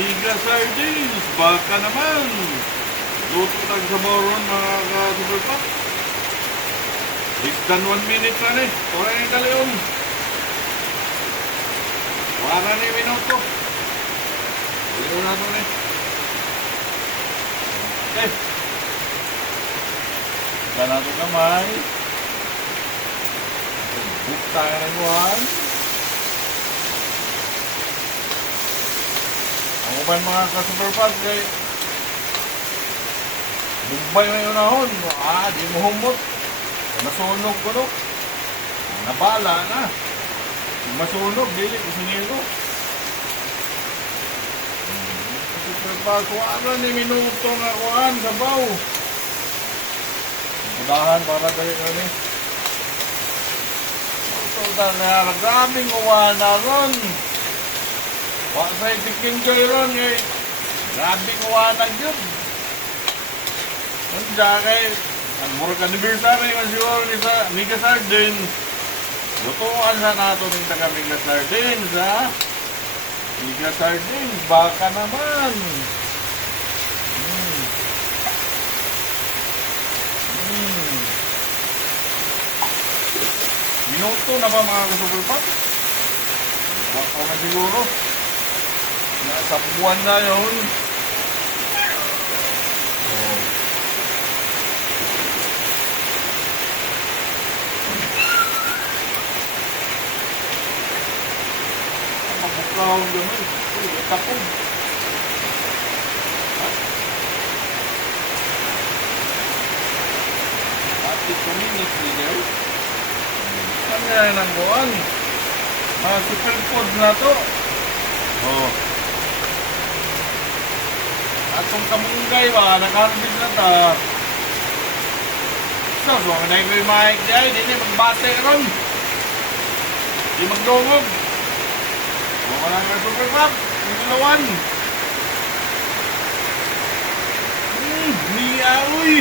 Mega sardines, baka naman. Luto tag sa moron mga ka-super pop. Less than 1 minute na ni. Turay ni Kaleon. Wala ni minuto. Tuloy na ito ni. Okay. Saka na ito kamay. Bukta ka na buwan. Ang upan mga ka-super pop kay Bumbay na yun ahon. Di mo humot. Masunog ko no. Nabala na. Masunog, dili ko sinilo. Super pop, kuhaan ni minuto nga kuhaan sa baw. Mudahan para dali na ni. Total na grabing kuhaan na ron. Pasay chicken joy ron eh. Grabing kuhaan na yun. Nandiyan kay ang murag anniversary man siguro ni sa Mega Sardines. Lutuan sa nato ng taga Mega Sardines, ha? Mega Sardines, baka naman. Minuto na ba mga ka-super pop? Baka na siguro. Nasa buwan na yun. Mabukaw naman. Tapog. Ati community leader. Saan nga ng buwan? Super food na to. Atong kamunggay ba? Nakarbid na ta. So, ang na yung mic dyan. Hindi magbate ron. Hindi magdungog. Wala nga super pop. Ang galawan. Niya, uy.